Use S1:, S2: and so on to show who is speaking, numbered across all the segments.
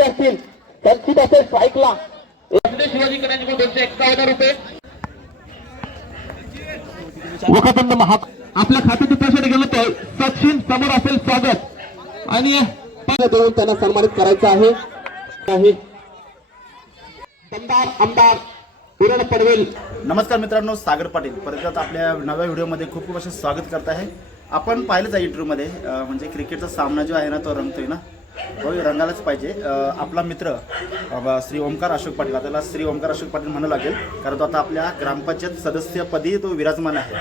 S1: असतील. त्यांची असेल स्ट्राईकला शिवाजी करांची दोनशे एक्कावन्न रुपये. वखतंड महा आपल्या खात्याचे पैसे गेलो तर सचिन समोर असेल स्वागत. आणि देऊन त्यांना सन्मानित करायचं आहे. आहे दमदार आमदार किरण पडवेल.
S2: नमस्कार मित्रांनो सागर पाटील. परत आपल्या नव्या व्हिडिओमध्ये खूप खूप असे स्वागत करत आहे. आपण पाहिलंच आहे इंटरव्ह्यूमध्ये म्हणजे क्रिकेटचा सामना जो आहे ना तो रंगतोय ना? तो रंगायलाच पाहिजे. आपला मित्र श्री ओमकार अशोक पाटील त्याला श्री ओमकार अशोक पाटील म्हणावं लागेल कारण तो आता आपल्या ग्रामपंचायत सदस्यपदी तो विराजमान आहे.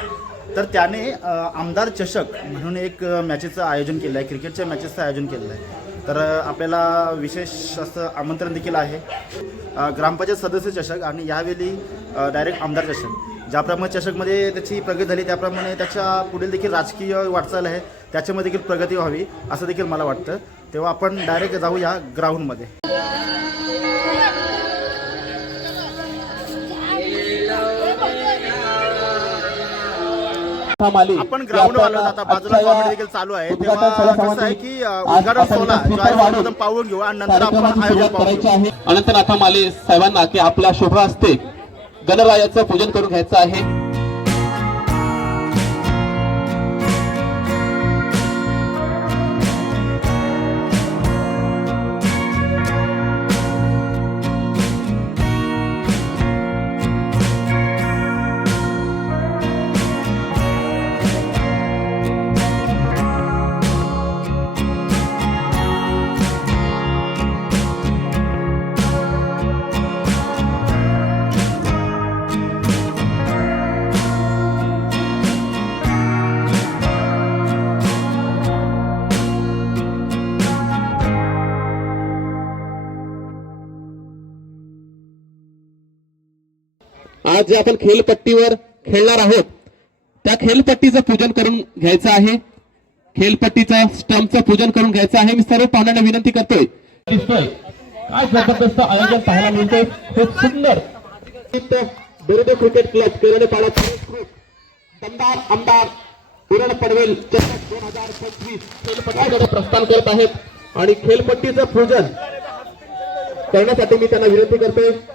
S2: तर त्याने आमदार चषक म्हणून एक मॅचेचं आयोजन केलं आहे क्रिकेटच्या मॅचेसचं आयोजन केलेलं आहे. तर आपल्याला विशेष असं आमंत्रण देखील आहे. ग्रामपंचायत सदस्य चषक आणि यावेळी डायरेक्ट आमदार चषक. ज्याप्रमाणे चषकमध्ये त्याची प्रगती झाली त्याप्रमाणे त्याच्या पुढील देखील राजकीय वाटचाल आहे त्याच्यामध्ये देखील प्रगती व्हावी असं देखील मला वाटतं. तेव्हा आपण डायरेक्ट जाऊया ग्राउंडमध्ये आपण ग्राउंडवर आलो आता बाजूला कॉमेडी देखील चालू आहे. तेव्हा कसं आहे की उद्घाटन सोहळा जो पाहून घेऊ आणि नंतर आपण आयोजन घेऊ.
S1: अनंतनाथा माले साहेबांना की आपल्या शुभ हस्ते गणरायाचं पूजन करून घ्यायचं आहे. आज जे आपण खेलपट्टीवर खेळणार आहोत त्या खेलपट्टीचं पूजन करून घ्यायचं आहे. खेलपट्टीचं स्टंपचं पूजन करून घ्यायचं आहे. मी सर्व पाहुण्यांना विनंती करतोय. दिसतोय. काय जबरदस्त आयोजन पाहायला मिळतंय? खूप सुंदर. बिरुदे क्रिकेट क्लब केरळे पाडा दमदार आमदार किरण पडवेल चषक दोन हजार पंचवीस. खेलपट्टीकडे प्रस्थान करत आहेत. आणि खेलपट्टीचं पूजन करण्यासाठी मी त्यांना विनंती करतोय पाटील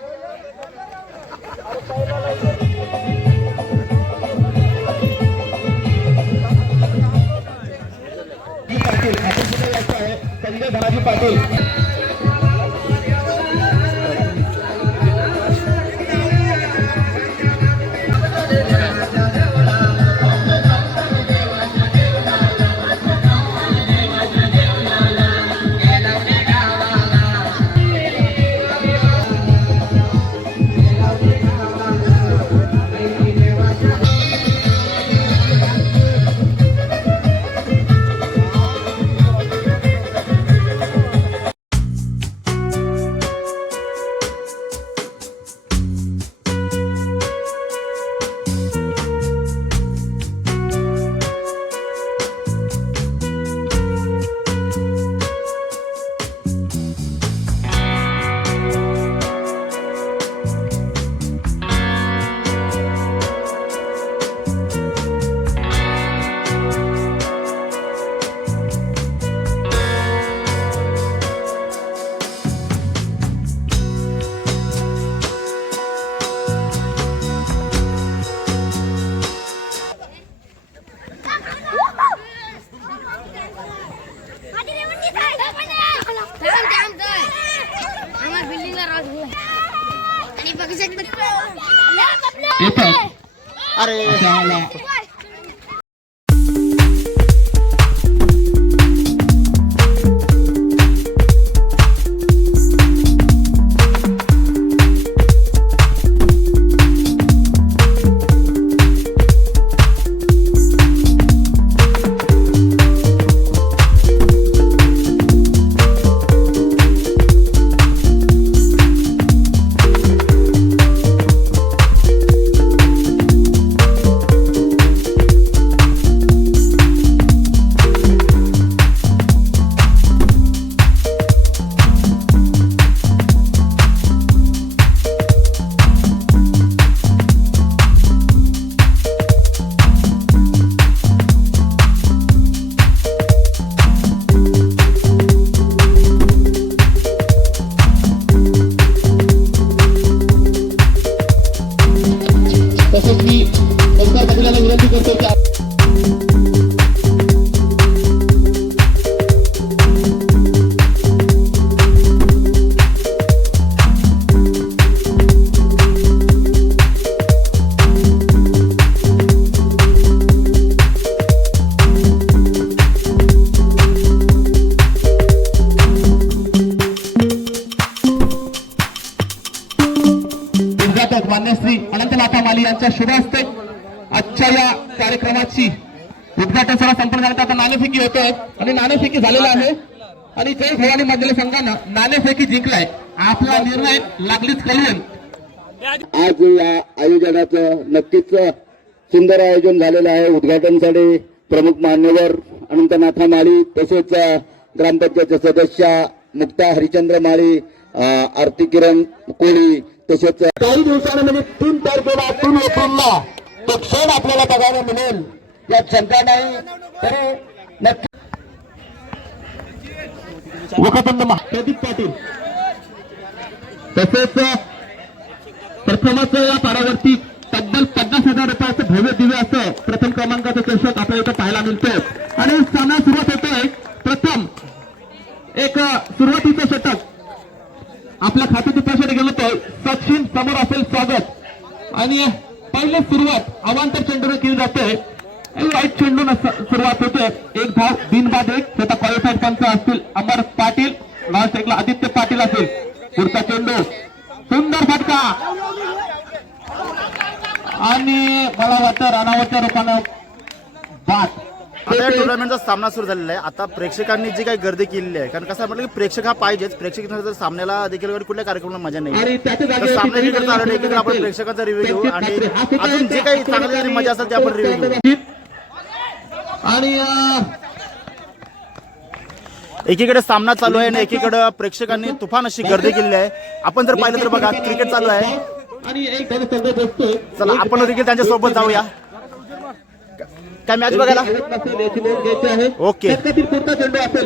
S1: आपण कुठे जायचं आहे संजय धनाजी पाटील. मान्य अनंतनाथा माली यांच्या शुभ हस्ते आजच्या या कार्यक्रमाची उद्घाटन सभा संपन्न झाल्यानंतर आता नाणेफेकी होतोय आणि नाणेफेकी झालेला आहे. आणि जय भवानी मधले संघानं नाणेफेकी जिंकलाय. आपला निर्णय लागलीच कळून
S3: आज या आयोजनाचं नक्कीच सुंदर आयोजन झालेलं आहे. उद्घाटनासाठी प्रमुख मान्यवर अनंतनाथा माळी तसेच ग्रामपंचायतच्या सदस्य मुक्ता हरिचंद्र माळी आरती किरण कोळी तसेच काही दिवसानं म्हणजे तीन तारखेला तीन एप्रिलला तो क्षण आपल्याला बघायला मिळेल. यात शंका नाही. तरी नक्की
S1: प्रदीप पाटील. तसेच प्रथमच या पारावरती तब्बल पन्नास हजार रुपयाचं भव्य दिव्य असं प्रथम क्रमांकाचं चषक आपल्याला इथं पाहायला मिळतोय. आणि सामना सुरुवात होतोय. प्रथम एक सुरुवातीचं षटक. आपल्या खात्यात उपासाठी गेलं दक्षिण समोर असेल स्वागत. आणि पहिले सुरुवात अवांतर चेंडूने केली जाते. राईट चेंडून सुरुवात होते. एक धाव बिनबाद एक. स्वतः क्वालिफाईड पंच असतील अमर पाटील. लास्ट एकला आदित्य पाटील असेल. पुढचा चेंडू. सुंदर फटका. आणि मला वाटतं रनावरच्या रूपानं बाद.
S2: आता या टुर्नामेंटचा सामना सुरू झालेला आहे. आता प्रेक्षकांनी जी काही गर्दी केलेली आहे कारण कसं म्हटलं की प्रेक्षक हा पाहिजेच. प्रेक्षक सामन्याला देखील कुठल्या कार्यक्रमाला मजा नाही. तर सामना आपण. प्रेक्षकांचा रिव्ह्यू घेऊ आणि अजून जे काही चांगली मजा असेल ते आपण रिव्ह्यू घेऊ.
S1: आणि
S2: एकीकडे सामना चालू आहे आणि एकीकडे प्रेक्षकांनी तुफान अशी गर्दी केलेली आहे. आपण जर पाहिलं तर बघा क्रिकेट चालू आहे. चला आपण देखील त्यांच्यासोबत जाऊया. काय मॅच बघायला? ओके.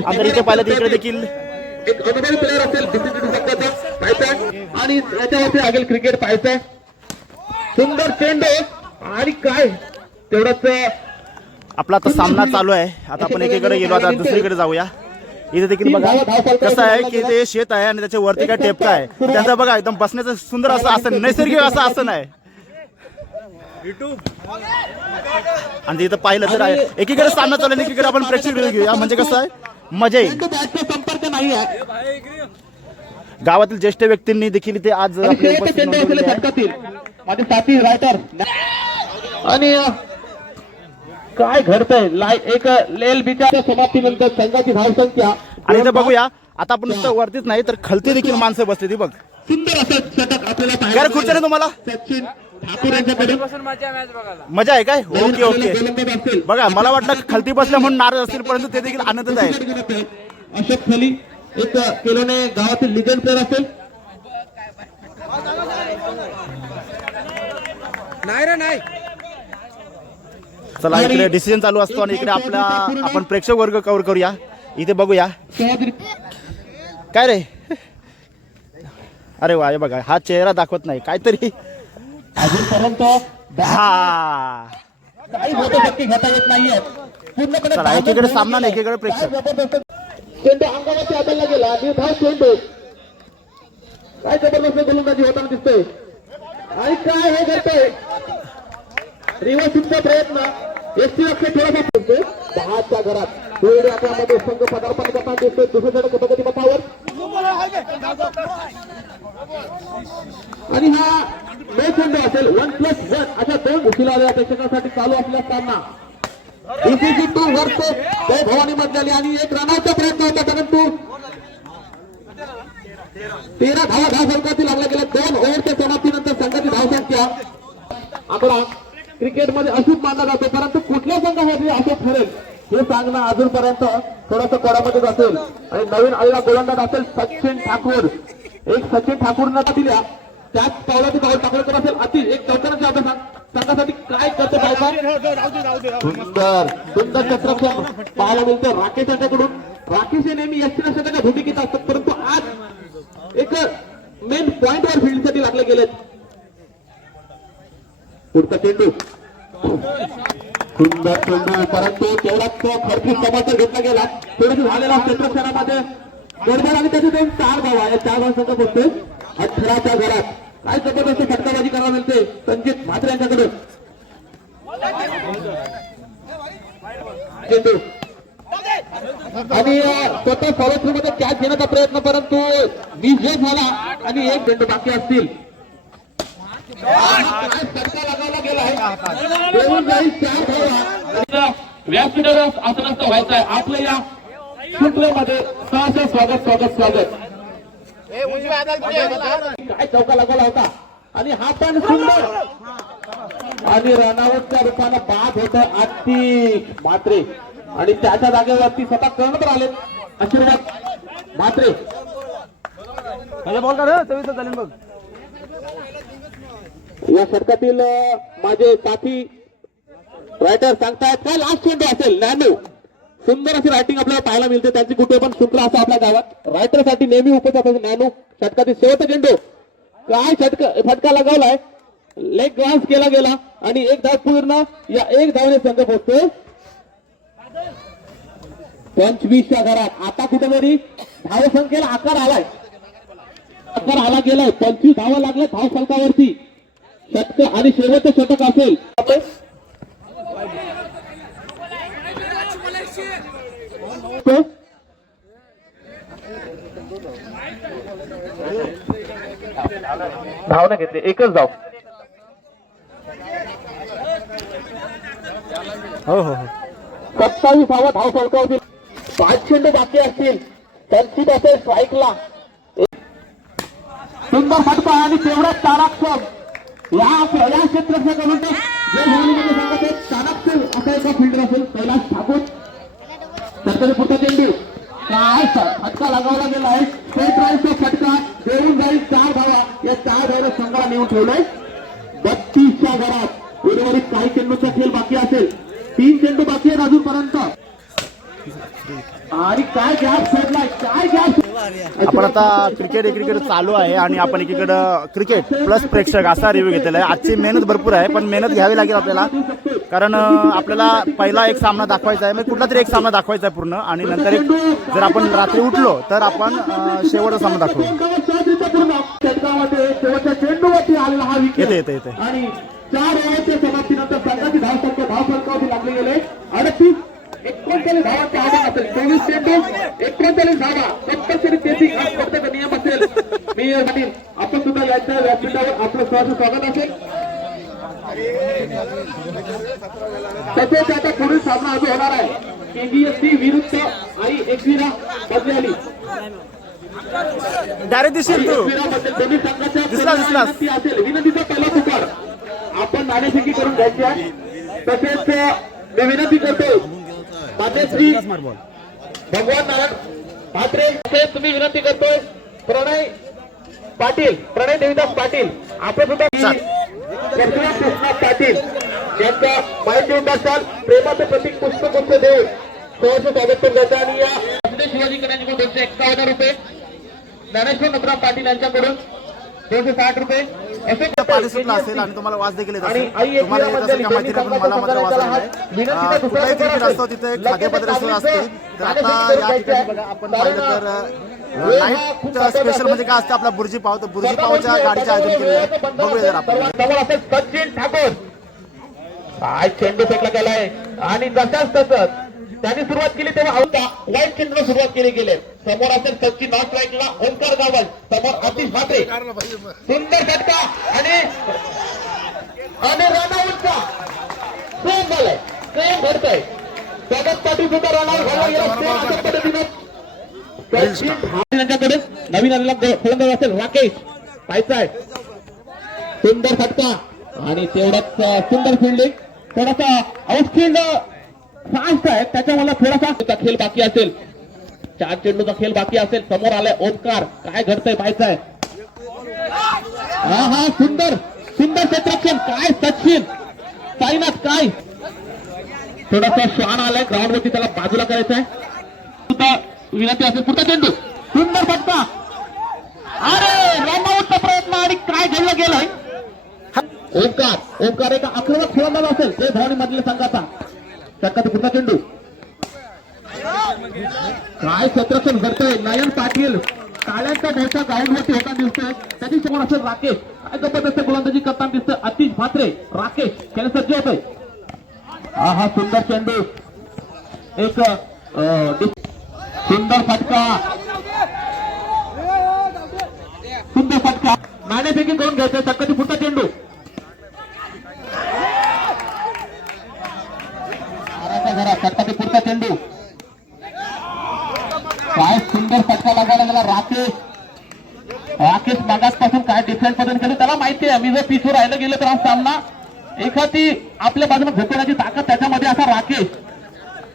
S2: आपण इथे पाहिलं तर इकडे देखील.
S1: आणि लागेल क्रिकेट पाहायचा सुंदर चेंडू. आणि काय? तेवढंच
S2: आपला आता सामना चालू आहे. आता आपण एकीकडे गेलो आता दुसरीकडे जाऊया. इथे देखील बघा कसं आहे की ते शेत आहे आणि त्याच्या वरती काय टेपका आहे. त्यांचं बघा एकदम बसण्याचं सुंदर असं आसन नैसर्गिक असं आसन आहे आणि इथं पाहिलं तर आहे. एकीकडे सामना चालू एकीकडे आपण प्रेक्षक घेऊया. म्हणजे कसं आहे? मजा. येईल
S1: चेंडू बॅटचा संपर्क नाही आहे.
S2: गावातील ज्येष्ठ व्यक्तींनी देखील इथे आज
S1: माझे साथी रायटर आणि काय घडतंय? लाय एक लेल बिच्या समाप्तीनंतर संघाची धावसंख्या
S2: आणि इथे बघूया. आता आपण नुसतं वरतीच नाही तर खालती देखील माणसं बसली ती बघ.
S1: सुंदर असं षटक आपल्याला
S2: खुर्च्या तुम्हाला?
S1: सचिन ठाकूर यांच्याकडे
S2: मजा आहे काय? Okay okay. बघा मला वाटलं खालती बसल्या म्हणून नाराज असतील परंतु ते देखील आनंदच आहे
S1: अशोक खली एक केलोने गावातील लिजंड प्लेअर असेल.
S2: चला इकडे डिसिजन चालू असतो आणि इकडे आपला आपण प्रेक्षक वर्ग कव्हर करूया. इथे बघूया.
S1: सह्याद्री
S2: काय रे? अरे वा हे बघा हा चेहरा दाखवत नाही. काहीतरी
S1: अजूनपर्यंत काही मोठे शक्ती घेता येत नाहीये. पूर्णपणे
S2: एकीकडे सामना नाही एकीकडे
S1: काय
S2: प्रेक्षक.
S1: चेंडू अंगावरती आदळला गेला. निर्धाव चेंडू. काय जबरदस्त गोलंदाजी होताना दिसतोय. आणि काय हे करतोय रिव्हर्सिंगचा प्रयत्न. एसटी लक्ष थोडासा पोहोचतोय दहाच्या घरात. पुढे आपल्यामध्ये संघ पदार्पण करताना दिसतोय. दुसऱ्या प्रगती पथावर आणि हा मे चेंडू असेल. वन प्लस वन अशा दोन घुशीला आलेल्या प्रेक्षकांसाठी चालू असलेला सामना. बीसीसी टू वर्ष जय भवानी मध्ये आणि एक रनाचा प्रयत्न होता परंतु तेरा धावा धाव संघातील लागला गेला दोन ओव्हरच्या समाप्तीनंतर संघाची धावसंख्या. आकडा क्रिकेटमध्ये अचूक मानला जातो परंतु कुठल्या संघासाठी असं ठरेल हे सांगणं अजूनपर्यंत थोडस कोडामध्येच असेल. आणि नवीन आलेला गोलंदाज असेल सचिन ठाकूर. एक सचिन ठाकूरनं दिल्या. त्याच पावलाची पाऊल टाकलं असेल. अति एक चौकाराच्या अभ्यासात. संघासाठी काय करतो सुंदर सुंदर क्षेत्रक्षण पाहायला मिळतं राकेश यांच्याकडून. राकेश हे नेहमी असतात परंतु आज एक मेन पॉइंट वर फील्डसाठी लागले गेलेत. पुढचा चेंडू. सुंदर चेंडू परंतु तेवढाच तो खर्ची समोर घेतला गेला. थोडस झालेला क्षेत्रक्षणामध्ये गडबड आणि त्याचे दोन चार धावा या चार धावांचा बोलतोय अठराच्या घरात. काय जबरदस्त फटकाबाजी करायला मिळते? संजित म्हात्रे यांच्याकडे आणि स्वतः फॉलो मध्ये कॅच घेण्याचा प्रयत्न परंतु विजय झाला आणि एक चेंडू बाकी असतील. काय फटका लगावला व्यासपीठावर आसनस्थ व्हायचं आहे आपलं या शृंखलेमध्ये सहर्ष स्वागत स्वागत स्वागत. काय चौका लागला होता. आणि हा पण सुंदर. आणि रनावटच्या रूपानं बाद होत आत्तिक. म्हात्रे आणि त्याच्या जागेवरती स्वतः कर्णधर आले. आशीर्वाद म्हात्रे या षटकातील अं, माझे साथी रायटर सांगतायत काय लास्ट चेंडू असेल नॅनो? सुंदर अशी रायटिंग आपल्याला पाहायला मिळते. त्यांची कुठे पण शुक्र असं आपल्या गावात. रायटरसाठी नेहमी उपस्थित असतो षटकातील शेवटचा चेंडू काय षटक फटका लगावलाय? लेग ग्लास केला गेला आणि एक धाव पूर्ण या एक धावने संघ पोहोचतोय. पंचवीसच्या घरात. आता कुठेतरी धावसंख्येला आकार आलाय. आकार आला गेलाय. पंचवीस धावा लागल्या धाव फलकावरती षटक आणि शेवटचं षटक असेल. धाव नाही घेतली. एकच धाव
S2: हो हो
S1: सत्तावीसावा धाव फलकावतील पाच चेंडू बाकी असतील संचित असेल स्ट्राईकला सुंदर फटका आणि तेवढा चाणाक्षम या या क्षेत्ररक्षकाकडून तर जे सांगत आहेत चाणाक्षम असा एका फिल्डर असेल कैलास ठाकूर. सत्तर पुढचा चेंडू काय फटका लगावला गेला आहे. स्ट्रेट राईटचा फटका देऊन जाईल चार धावा या चार धावा संघाला नेऊन ठेवलाय. बत्तीसच्या घरात उर्वरित काही चेंडूचा खेळ बाकी असेल. तीन चेंडू बाकी आहेत अजूनपर्यंत. आणि काय गॅप सोडलाय काय गॅप?
S2: आपण आता क्रिकेट एकीकडे चालू आहे आणि आपण एकीकडं क्रिकेट प्लस प्रेक्षक असा रिव्ह्यू घेतलेला आहे. आजची मेहनत भरपूर आहे पण मेहनत घ्यावी लागेल आपल्याला. कारण आपल्याला पहिला एक सामना दाखवायचा आहे म्हणजे कुठला तरी एक सामना दाखवायचा आहे पूर्ण. आणि नंतर एक जर आपण रात्री उठलो तर आपण शेवटचा सामना दाखवू. येते येते येते.
S1: आणि चार ओव्हरच्या समाप्तीनंतर संघाची धाव संख्या धाव लागले गेले. अडतीस एकोणचाळीस धावांचे आधार असेल. चोवीस चेंडू एकोणचाळीस धावा. सप्तशरी तेहतीस हा स्पर्धेचा नियम असेल. मी पाटील आपण सुद्धा याच्या व्यासपीठावर आपलं सहर्ष स्वागत असेल. तसेच आता पुढील सामना अजून होणार आहे. केबीएससी विरुद्ध आई एकविरा बदली
S2: डायरेक्ट दिसेल तू.
S1: दोन्ही संघाच्या असेल. विनंतीचा पहिला पुकार. आपण नाणेफेकी करून घ्यायची आहे. तसेच मी विनंती करतो माझे भगवान नारायण म्हात्रे तुम्ही विनंती करतोय. प्रणय पाटील प्रणय देवीदास पाटील आपण सुद्धा
S2: चाल.
S1: कृष्णा पाटील यांच्या माहिती उद्यासाल प्रेमाचं प्रतीक पुष्पगुच्छ देऊन सहर्ष स्वागत करून जायचं आणि या संदेश शिवाजी कन्यांकडून दोनशे एक्कावन्न रुपये. ज्ञानेश्वर नथराम पाटील यांच्याकडून दोनशे साठ रुपये.
S2: असेल आणि तुम्हाला वास देखील येत असेल. तुम्हाला येत असेल का माहिती नाही पण मला मात्र वास आलेला आहे
S1: विनंतीचा
S2: अं,
S1: दुसरा
S2: कुठलाही
S1: प्रकार
S2: क्रिकेट
S1: असेल.
S2: असतो तिथे खाद्यपदार्थ असते तर आता
S1: नाणेफेकी
S2: या
S1: करून
S2: ठिकाणी
S1: घ्यायची
S2: बघा
S1: आहे.
S2: आपण पाहिलं तर नाईट स्पेशल म्हणजे काय असतं आपला बुर्जी पाव तर बुर्जी पावच्या गाडीचं आयोजन केलेलं आहे. बघूया जर आपण.
S1: सचिन ठाकूर. काय चेंडू फेकला गेलाय. आणि जशाच तसंच त्यांनी सुरुवात केली तेव्हा वाईट चेंडूला सुरुवात केली गेले. समोर असेल सचिन नॉट स्ट्राईकला ओंकार गावल. समोर आतिश म्हात्रे. सुंदर फटका आणि आणि रनआउटचा सेम झालाय. सेम घडतंय. स्वागत पाटील सुद्धा गेला अशा पद्धतीनं ठाकूर यांच्याकडे नवीन आलेला फलंदाज असेल राकेश. पाहायचाय. सुंदर फटका आणि तेवढाच अं, सुंदर फिल्डिंग थोडासा आउटफिल्ड फास्ट आहे त्याच्यामुळे थोडासा खेळ बाकी असेल. चार चेंडूचा खेळ बाकी असेल. समोर आलाय ओंकार. काय घडतंय पाहायचंय हा हा सुंदर. सुंदर क्षेत्रक्षण काय सचिन? साईनाथ काय? थोडासा श्वान आलाय. ग्राउंड वरती त्याला बाजूला करायचं आहे सुद्धा विनंती असेल. पुढचा चेंडू. सुंदर फटका अरे रनआउटचा प्रयत्न आणि काय घडलं गेलंय? ओंकार. ओंकार एका अकरा फलंदाज असेल. ते धावणी मधल्या संघाचा. शक्यतो पुन्हा चेंडू. काय क्षेत्रक्षण घडतंय? नयन पाटील काळ्यांचा मोठा ग्राउंड वरती होता दिसतोय त्याची समोर असेल राकेश. काय जबरदस्त गोलंदाजी करताना दिसतोय? अतिश म्हात्रे राकेश त्याने सज्ज होतोय. हा हा सुंदर चेंडू. एक अं, सुंदर फटका. सुंदर फटका. नाण्यापैकी करून घ्यायचं शक्यतो पुढचा चेंडू. पुढचा चेंडू. काय सुंदर फटका लागायला गेला राकेश. राकेश मागासपासून काय डिफरंट पद्धतीने केलं त्याला माहिती आहे. मी जर पिचवर राहिलं गेलं तर हा सामना एखादी आपल्या बाजूला झोपण्याची ताकद त्याच्यामध्ये असा राकेश.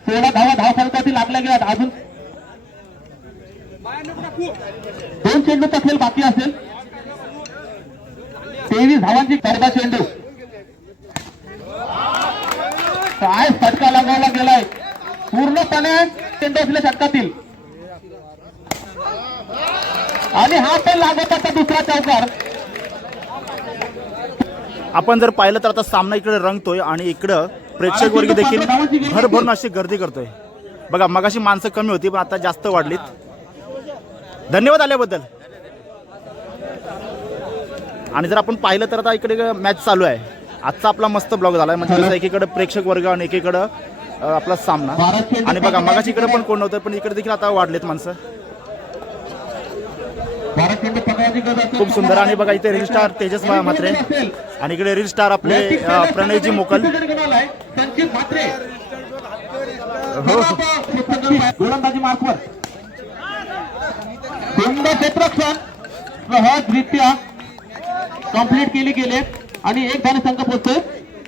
S1: सोळा धावा धाव फलकावरती लागल्या गेल्या अजून दोन चेंडूचा खेळ बाकी असेल. तेवीस धावांची करदा चेंडू. काय फटका लगावला गेलाय. पूर्णपणे चेंडू षटकातील. आणि हा पण लागत आता दुसरा चौकार.
S2: आपण जर पाहिलं तर आता सामना इकडे रंगतोय आणि इकडं प्रेक्षक वर्ग देखील भरभरून अशी गर्दी करतोय. बघा मगाशी माणसं कमी होती पण आता जास्त वाढलीत. धन्यवाद आल्याबद्दल. आणि जर आपण पाहिलं तर आता इकडे मॅच चालू आहे. आजचा आपला मस्त ब्लॉग झालाय. म्हणजे कसं एकीकडे प्रेक्षक वर्ग आणि एकीकडं आपला सामना. आणि बघा मगाच इकडे पण कोण नव्हतं पण इकडे देखील आता वाढलेत माणसं. खूप सुंदर. आणि बघा इथे रील स्टार तेजस म्हात्रे. आणि इकडे रील स्टार आपले प्रणयजी मोकल.
S1: हो,
S2: हो.
S1: गोलंदाजी मार्कवर. सुंदर कंप्लीट केली गेले. आणि एक धाने संघ पोहोचतोय.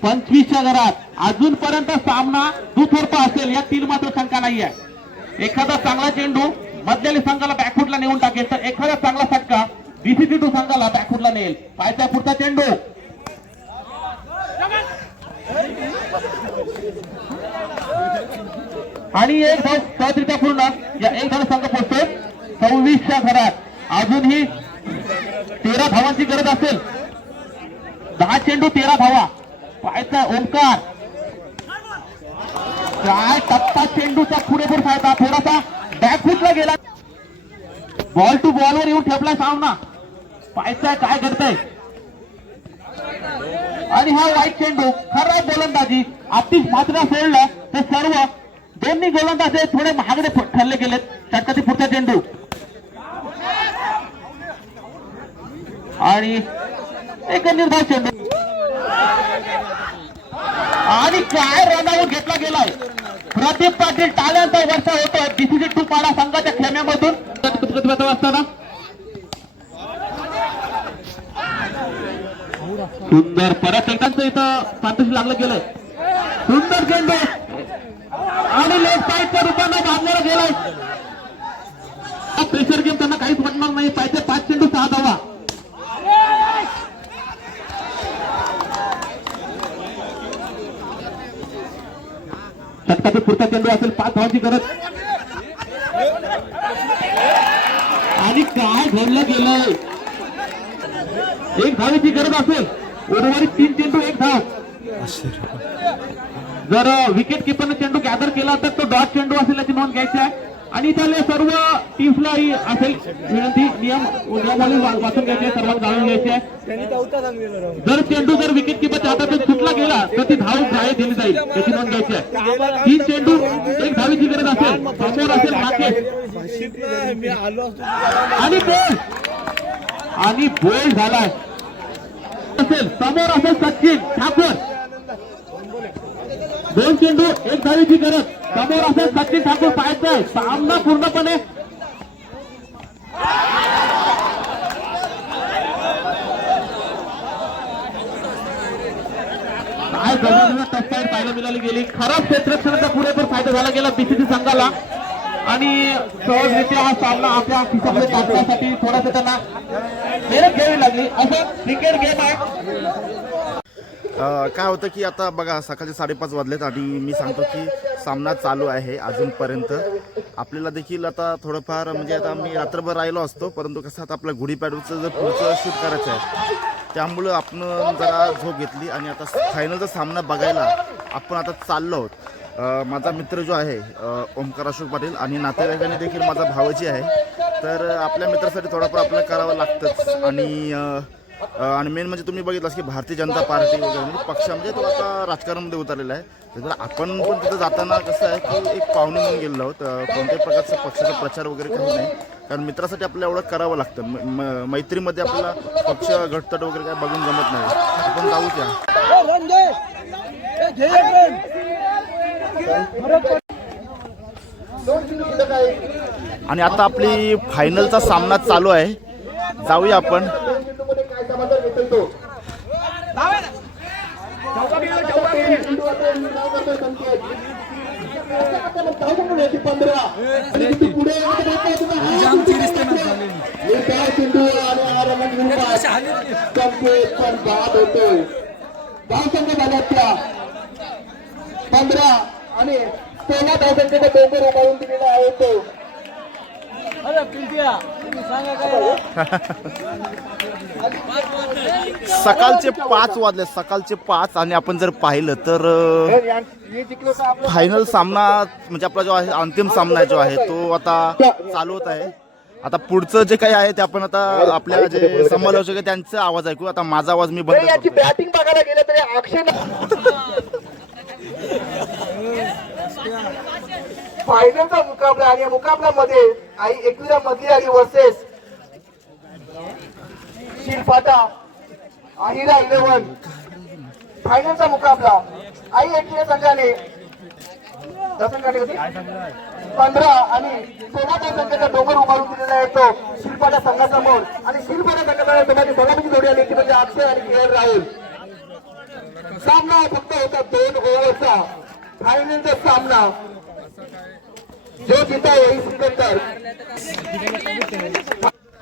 S1: पंचवीसच्या घरात अजूनपर्यंत सामना दुथोरपा असेल या तीन मात्र शंका नाही आहे एखादा चांगला चेंडू मधल्या संघाला बॅकफुटला नेऊन टाकेल तर एखादा चांगला फटका बीसीसी टू संघाला बॅकफुटला नेईल. पायचा पुढचा चेंडू. आणि एक धाव सहजरित्या पूर्ण या एक धाव संघ पोहोचतोय. सव्वीसच्या घरात अजूनही तेरा धावांची गरज असेल. दहा चेंडू तेरा धावा. पायचा ओंकार. काय टप्पा चेंडूचा पुरेपूर फायदा थोडासा बॅकफुटला गेला. बॉल टू बॉलवर येऊन ठेपला सामना. पाहायचा काय घडतंय. आणि हा वाईट चेंडू खराब गोलंदाजी. आपली मात्र सोडलं. तर सर्व दोन्ही गोलंदाज हे थोडे महागडे ठरले गेलेत. षटकातील पुढचा चेंडू. आणि एक निर्धाव चेंडू आणि काय रनावून घेतला गेलाय? प्रदीप पाटील टाळ्यांचा वर्ष होतो. बीसीसी टू पाडा संघाच्या खेम्यामधून असताना सुंदर परत एकांचं इथं पाठीशी लागलं गेलं सुंदर चेंडू आणि लेफ्ट साईडच्या रूपानं बांधलेला गेलाय. प्रेशर गेम त्यांना काहीच वाटणार नाही. पाहिजे पाच चेंडू सहा धावा षटकातील पुढचा चेंडू असेल पाच धावांची गरज. आणि काय घडलं गेलं एक धावेची गरज असेल. उर्वरित तीन चेंडू एक धाव. जर विकेट किपरने चेंडू गॅदर केला तर तो डॉट चेंडू असेल याची नोंद घ्यायची आहे. आणि त्याला सर्व टीम्सला ही असेल विनंती नियम नियमावली वाचून घ्यायची सर्वांना जाणून घ्यायची आहे. जर चेंडू जर विकेट किपर हातातून तर ती धाव जाय दिली जाईल. त्याची नोंद घ्यायची आहे. तीन चेंडू एक धावीची गरज असेल. समोर असेल आणि बोल. आणि बोल झालाय. असेल समोर असेल सचिन ठाकूर. दोन चेंडू एक धावीची गरज. समोर असेल सचिन ठाकूर पाहायचंय. सामना पूर्णपणे काय जबरदस्त टफ फाईट पाहायला मिळाली गेली. खराब क्षेत्ररक्षणाचा पुरेपूर फायदा झाला गेला बीसीसी संघाला. आणि सहजरित्या हा सामना आपल्या खिशामध्ये टाकण्यासाठी थोडासा त्यांना मेहनत घ्यावी लागली. असं क्रिकेट गेम आहे.
S2: काय होतं की आता बघा सकाळचे साडेपाच वाजलेत आणि मी सांगतो की सामना चालू आहे अजूनपर्यंत. आपल्याला देखील आता थोडंफार म्हणजे आता मी रात्रभर राहिलो असतो परंतु कसं आता आपलं गुढीपाडव्याचं जर पुढचं शूट करायचं आहे त्यामुळं आपण जरा झोप घेतली आणि आता फायनलचा सामना बघायला आपण आता चाललो आहोत. माझा मित्र जो आहे ओमकार अशोक पाटील आणि नातेवाईकांनी देखील माझा भावाची आहे. तर आपल्या मित्रासाठी थोडंफार आपल्याला करावं लागतंच आणि आणि मेन म्हणजे तुम्ही बघितलं की भारतीय जनता पार्टी वगैरे म्हणजे पक्ष म्हणजे तो आता राजकारणामध्ये उतरलेला आहे. तर आपण पण तिथं जाताना कसं आहे की एक पाहुणे म्हणून गेलेलो आहोत. कोणत्याही प्रकारचा पक्षाचा प्रचार वगैरे काही नाही. कारण मित्रासाठी आपल्याला एवढं करावं लागतं. म- मैत्रीमध्ये आपल्याला पक्ष घटतट वगैरे काय बघून जमत नाही. आपण जाऊ त्या आणि आता आपली फायनलचा सामना चालू आहे. जाऊया आपण
S3: दोन चेंडूमध्ये काय समाधान भेटेल तो तीन चेंडू आता निर्धाव करतोय संकेत. आता मग धाव संख्या मिळाली पंधरा आणि तिथे पुढे आता धावता येतो का? हा चेंडू निर्धाव चेंडू आणि हा रमण संकेत पण बाद होतोय धाव संख्या झाल्या त्या पंधरा आणि सोळा धावसंख्येचा डोंगर उभारून दिलेला आहे तो.
S2: सकाळचे पाच वाजले सकाळचे पाच आणि आपण जर पाहिलं तर फायनल सामना म्हणजे आपला जो आहे अंतिम सामना जो आहे तो आता चालू होत आहे. आता पुढचं जे काही आहे ते आपण आता आपल्या जे समालोचक आहे त्यांचा आवाज ऐकू आता माझा आवाज मी बंद करतो
S3: बॅटिंग बघायला गेलं तरी अक्षय फायनलचा मुकाबला आणि या मुकाबल्यामध्ये आई एकविरा मधली आली वर्सेस शिरफाटा अहिरा इलेव्हन. फायनलचा मुकाबला. आई एकविरा संघाने. पंधरा आणि सोळा त्या संघाचा डोंगर उभारून दिलेला येतो शिल्पाच्या संघासमोर. आणि शिल्पाच्या संघाचा तुम्हाला सलामीची जोडी आली ती म्हणजे अक्षय आणि के एल राहुल. सामना फक्त होता दोन ओव्हरचा. फायनलचा सामना जो जिता येईल सिकंदर.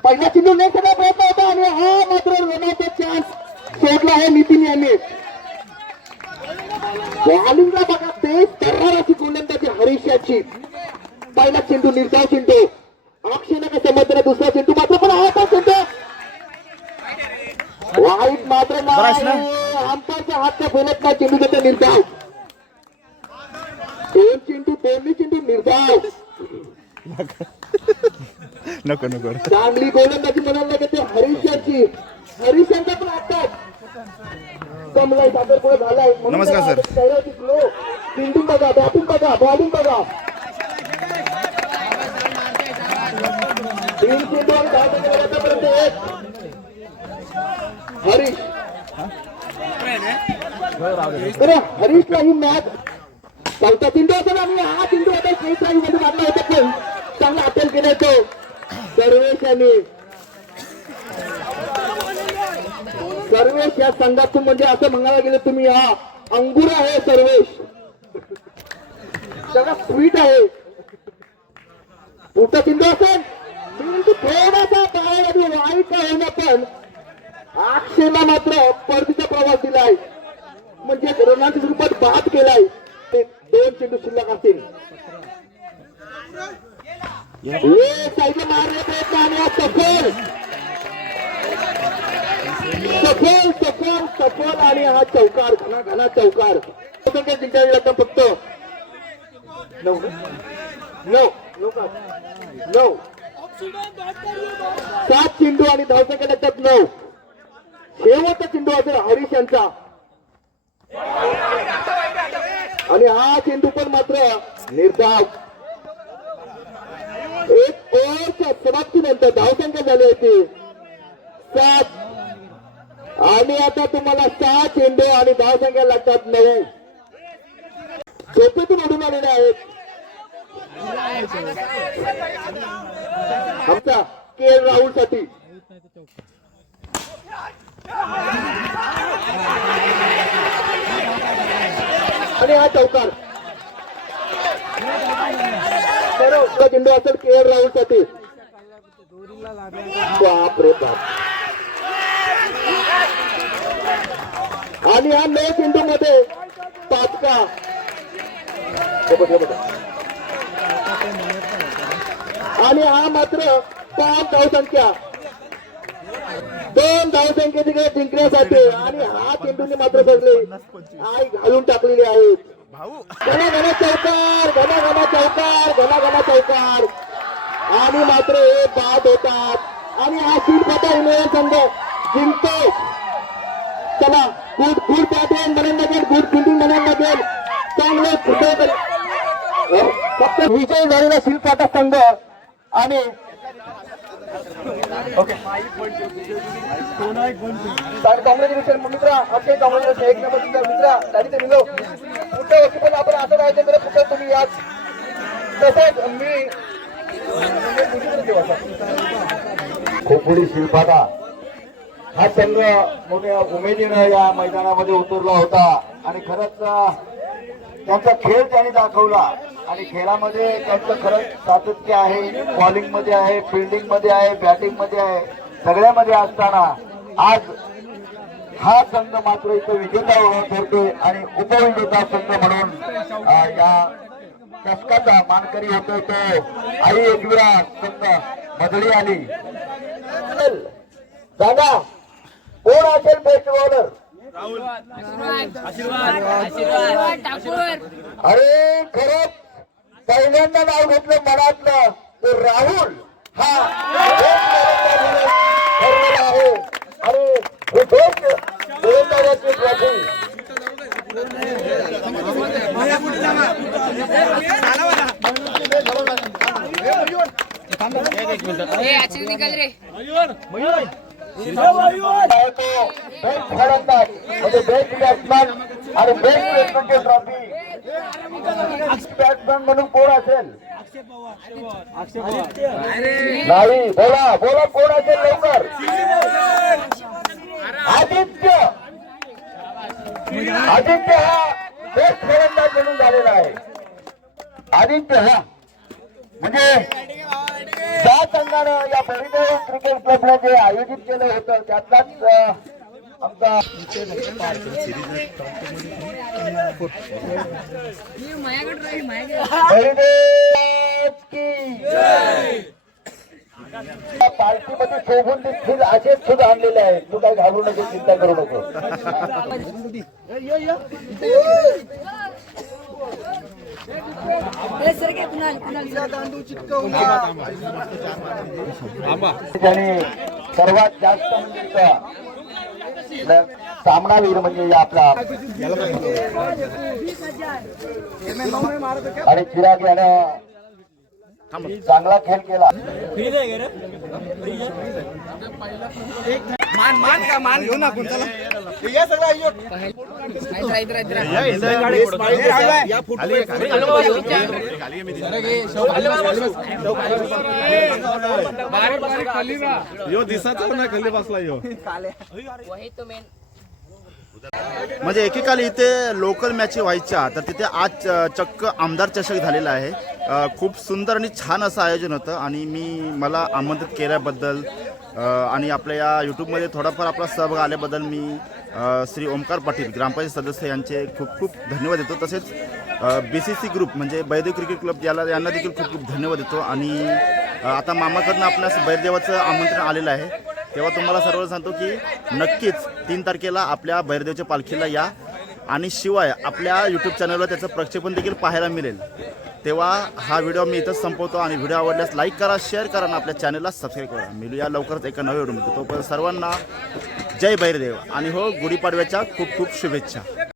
S3: पहिल्या चेंडू नाही सगळा प्रयत्न होता आणि हा मात्र रनाचा चान्स सोडला आहे नितीन यांनी. बॉलिंगला बघा तेच तरणार अशी गोलंदाजी हरीश याची. पहिला चेंडू निर्धाव चेंडू अक्षयनं काय समजलं दुसरा चेंडू मात्र पण हा पण चेंडू वाईट मात्र? नाही. अंपायरच्या हातच्या बोलत नाही चेंडू त्याचा निर्धाव दोन चेंडू दोन्ही चेंडू निर्धाव.
S2: नको नको
S3: चांगली गोलंदाजी म्हणायला लागेल ते हरीश यांची हरीश यांचा पण कमलाय साखरपुडे झालाय.
S2: नमस्कार, सर.
S3: फिल्डिंग बघा बॅटिंग बघा बॉलिंग बघा. तीन चेंडू आणि दहा चेंडू आतापर्यंत एक हरीश. बरं हरीशला ही मॅच चौथा चेंडू असेल आणि हा चेंडू आता स्ट्रेट लाईन मध्ये मारला होता पण चांगला अटेल केला तो. सर्वेश यांनी. सर्वेश या संघातून म्हणजे असं म्हणायला गेलं तुम्ही हा अंगुर आहे सर्वेश. सगळा स्वीट आहे. पुढचा चेंडू असेल. परंतु थोडासा बाहेर वाईट का पण आक्षेला मात्र परतीचा प्रवास दिलाय. म्हणजे रणनीतिक रूपात बाद केलाय. ते दोन चेंडू शिल्लक असतील ए, साईडला मारले प्रयत्न आणि हा सफल. सफल सफल सफल आणि हा चौकार घना घना चौकार. संख्या जिंकावी लागतात फक्त नऊ नऊ. नऊ सात चेंडू आणि धावसंख्या लागतात नऊ. शेवटचा चेंडू असेल हरीश यांचा. आणि हा चेंडू पण मात्र निर्धाव. एक ओव्हरच्या समाप्तीनंतर धावसंख्या झाली होती. सात. आणि आता तुम्हाला सहा चेंडू आणि धावसंख्या लागतात नऊ. झोपेतून उडून आलेले आहेत. आमचा के राहुलसाठी आणि हा चौकार. चेंडू असेल के एल राहुलसाठी बाप रे बाप. आणि हा नऊ चेंडू मध्ये पाचका आणि हा मात्र पाच धावसंख्या. दोन धावसंख्येची खेळ जिंकण्यासाठी. आणि हा चेंडूने मात्र सगळे आई घालून टाकलेली आहेत. घना घना चौकार घना घना चौकार घना घना चौकार. आणि मात्र हे बाद होतात. आणि हा शिरपटा इंग्लंड संघ जिंकतो चला गुड गुड बॅटिंग म्हणायला लागेल गुड फिल्डिंग म्हणायला लागेल चांगलं फुटबॉल. फक्त विजय झालेला शिरपाटा संघ. आणि कॉंग्रॅच्युलेशन मित्रा. अक्षय कॉंग्रॅच्युलेशन एक नंबर तुमचा मित्रा. गाडी ते पुढच्या वर्षी पण आपण असं राहायचं तर पुढे तुम्ही याच
S4: तसेच मी खोपोली शिल्पाटा हा संघ मोठ्या उमेदीनं या मैदानामध्ये उतरला होता. आणि खरंच त्यांचा खेळ त्यांनी दाखवला. आणि खेळामध्ये त्यांचं खरंच सातत्य आहे. बॉलिंगमध्ये आहे फिल्डिंगमध्ये आहे बॅटिंगमध्ये आहे सगळ्यामध्ये असताना आज हा संघ मात्र इथं विजेता ठरतोय आणि उपविजेता संघ म्हणून या चषकाचा मानकरी होतोय तो. आई एकविरा संघ बदली आली. दादा कोण असेल बेस्ट बॉलर अरे खरंच पहिल्यांदा नाव घेतलं मनातलं तो राहुल हा. आहे आणि हे गोलंदाजाची ट्रॉफी
S5: निकाल रे.
S4: आहे तो बेस्ट फलंदाज म्हणजे बेस्ट बॅट्समॅन आणि बेस्ट ट्रॉफी बॅट्समॅन म्हणून कोण असेल नाही बोला बोला कोण असेल लवकर आदित्य आदित्य हा बेस्ट फलंदाज म्हणून झालेला आहे. आदित्य हा म्हणजे ज्या संघानं या परिदेव क्रिकेट क्लबला जे आयोजित केलं होतं त्यातलाच आमचा पार्टीमध्ये शोभून दिसतील असेच सुद्धा आणलेले आहेत. तू काही घालू नको चिंता करू नको सर्वात जास्त म्हणजे सामनावीर म्हणजे आपला आणि चिराग यानं चांगला खेळ केला.
S6: यो. दिसाचा ना खाली बसला यो.
S2: म्हणजे एकेकाली इथे लोकल मॅची व्हायच्या तर तिथे आज चक्क आमदार चषक झालेला आहे. खूप सुंदर आणि छान असं आयोजन होतं आणि मी मला आमंत्रित केल्याबद्दल आणि आपल्या या यूट्यूबमध्ये थोडाफार आपला सहभाग आल्याबद्दल मी श्री ओमकार पाटील ग्रामपंचायत सदस्य यांचे खूप खूप धन्यवाद देतो. तसेच बी सी सी ग्रुप म्हणजे बैदेव क्रिकेट क्लब याला यांना देखील खूप खूप धन्यवाद देतो. आणि आता मामाकडनं आपल्यास बैरदेवाचं आमंत्रण आलेलं आहे. तेव्हा तुम्हाला सर्व सांगतो की नक्कीच तीन तारखेला आपल्या भैरदेवच्या पालखीला या. आणि शिवाय आपल्या यूट्यूब चॅनलवर त्याचं प्रक्षेपण देखील पाहायला मिळेल. तेव्हा हा व्हिडिओ मी इथंच संपवतो आणि व्हिडिओ आवडल्यास लाईक करा शेअर करा आणि आपल्या चॅनलला सबस्क्राईब करा. मिळूया लवकरच एका नव्या व्हिडिओ तोपर्यंत सर्वांना जय भैरदेव. आणि हो गुढीपाडव्याच्या खूप खूप शुभेच्छा.